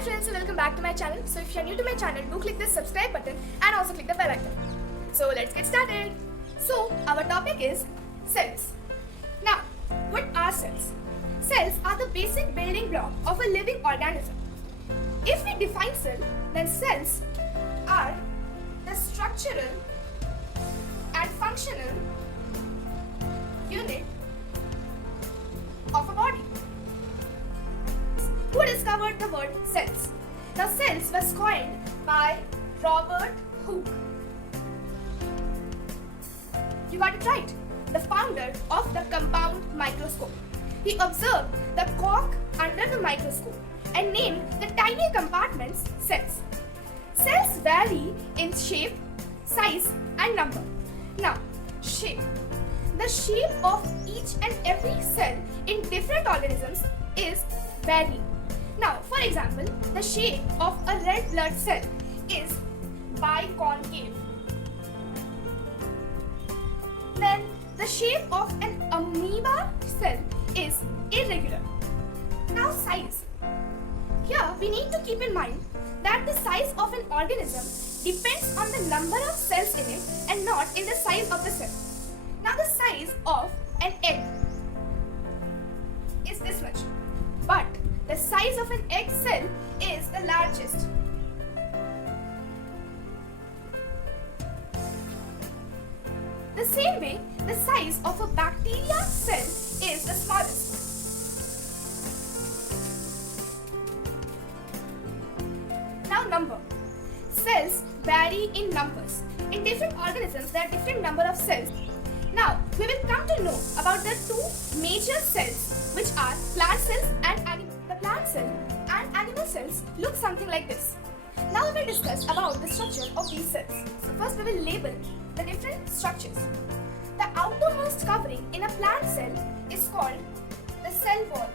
friends and welcome back to my channel. So if you are new to my channel, do click this subscribe button and also click the bell icon. So let's get started. So our topic is cells. Now, what are cells? Cells are the basic building block of a living organism. If we define cell, then cells are the structural and functional unit of a body. Who discovered the word cells? Now, cells was coined by Robert Hooke. You got it right. The founder of the compound microscope. He observed the cork under the microscope and named the tiny compartments cells. Cells vary in shape, size, and number. Now, shape. The shape of each and every cell in different organisms is varying. Now, for example, the shape of a red blood cell is biconcave. Then, the shape of an amoeba cell is irregular. Now, size. Here, we need to keep in mind that the size of an organism depends on the number of cells in it and not in the size of the cell. Now, the size of an egg is this much, but the size of an egg cell is the largest. The same way, the size of a bacteria cell is the smallest. Now, number. Cells vary in numbers. In different organisms, there are different number of cells. Now, we will come to know about the two major cells, which are plant cells and animal. The plant cell and animal cells look something like this. Now, we will discuss about the structure of these cells. So, first we will label the different structures. The outermost covering in a plant cell is called the cell wall.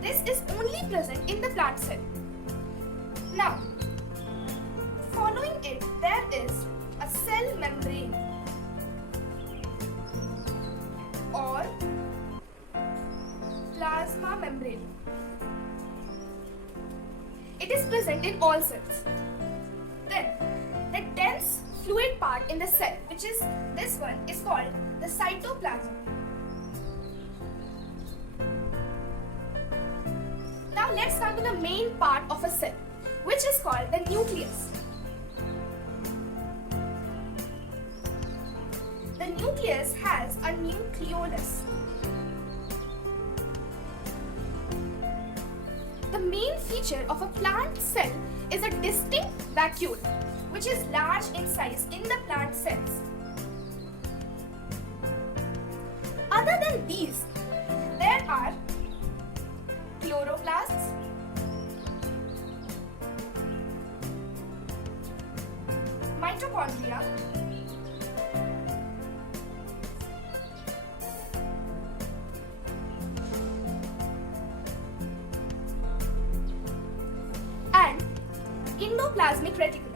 This is only present in the plant cell. Now, following it, there is a cell membrane or plasma membrane. It is present in all cells. Then, the dense fluid part in the cell, which is this one, is called the cytoplasm. Now, let's come to the main part of a cell, which is called the nucleus. The nucleus has a nucleolus. The main feature of a plant cell is a distinct vacuole, which is large in size in the plant cells. Other than these, there are chloroplasts, mitochondria, and endoplasmic reticulum.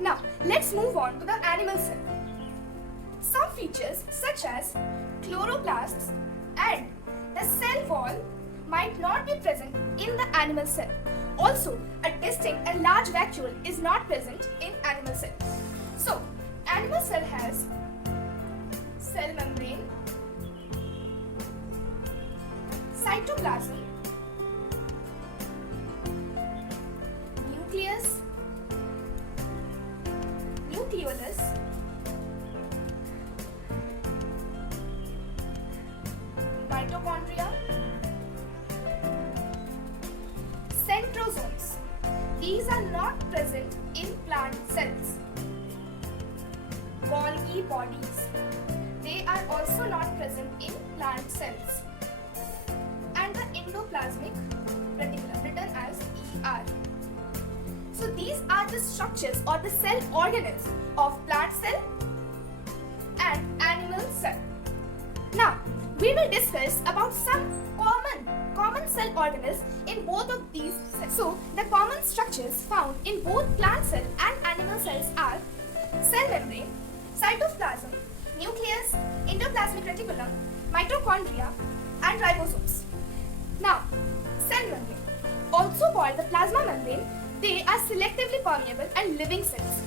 Now, let's move on to the animal cell. Some features such as chloroplasts and the cell wall might not be present in the animal cell. Also, a distinct and large vacuole is not present in animal cell. So, animal cell has cell membrane, cytoplasm, nucleus, nucleolus, mitochondria, centrosomes. These are not present in plant cells. Golgi bodies. They are also not present in plant cells. And the endoplasmic reticulum, written as ER. So these are the structures or the cell organelles of plant cell and animal cell. Now, we will discuss about some common cell organelles in both of these cells. So, the common structures found in both plant cell and animal cells are cell membrane, cytoplasm, nucleus, endoplasmic reticulum, mitochondria, and ribosomes. Now, cell membrane, also called the plasma membrane, they are selectively permeable and living cells.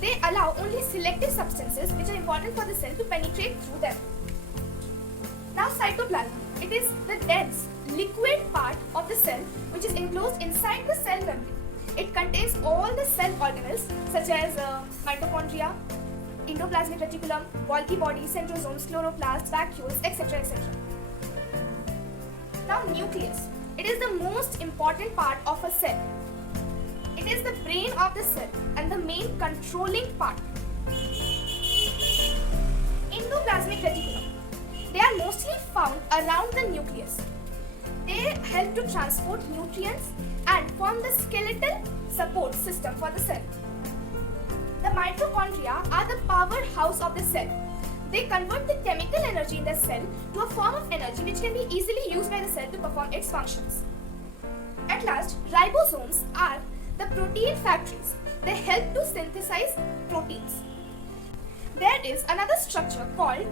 They allow only selective substances which are important for the cell to penetrate through them. Now, cytoplasm, it is the dense, liquid part of the cell which is enclosed inside the cell membrane. It contains all the cell organelles such as mitochondria, endoplasmic reticulum, Golgi body, centrosomes, chloroplasts, vacuoles, etc. etc. Now, nucleus. It is the most important part of a cell. It is the brain of the cell and the main controlling part. Endoplasmic reticulum. They are mostly found around the nucleus. They help to transport nutrients and form the skeletal support system for the cell. The mitochondria are the powerhouse of the cell. They convert the chemical energy in the cell to a form of energy which can be easily used by the cell to perform its functions. At last, ribosomes are the protein factories. They help to synthesize proteins. There is another structure called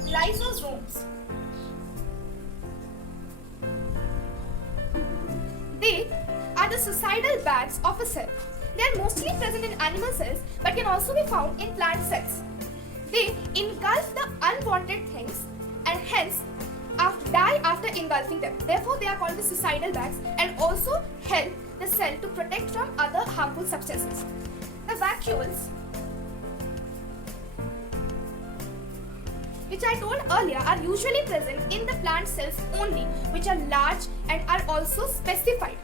lysosomes. They are the suicidal bags of a cell. They are mostly present in animal cells but can also be found in plant cells. They engulf the unwanted things and hence die after engulfing them. Therefore, they are called the suicidal bags and also help the cell to protect from other harmful substances. The vacuoles, which I told earlier, are usually present in the plant cells only, which are large and are also specified.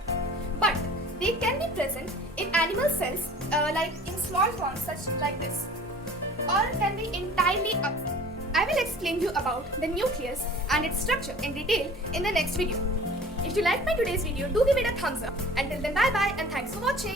But they can be present in animal cells like in small forms such like this, or can be entirely absent. I will explain you about the nucleus and its structure in detail in the next video. If you liked my today's video, do give it a thumbs up. Until then, bye bye and thanks for watching.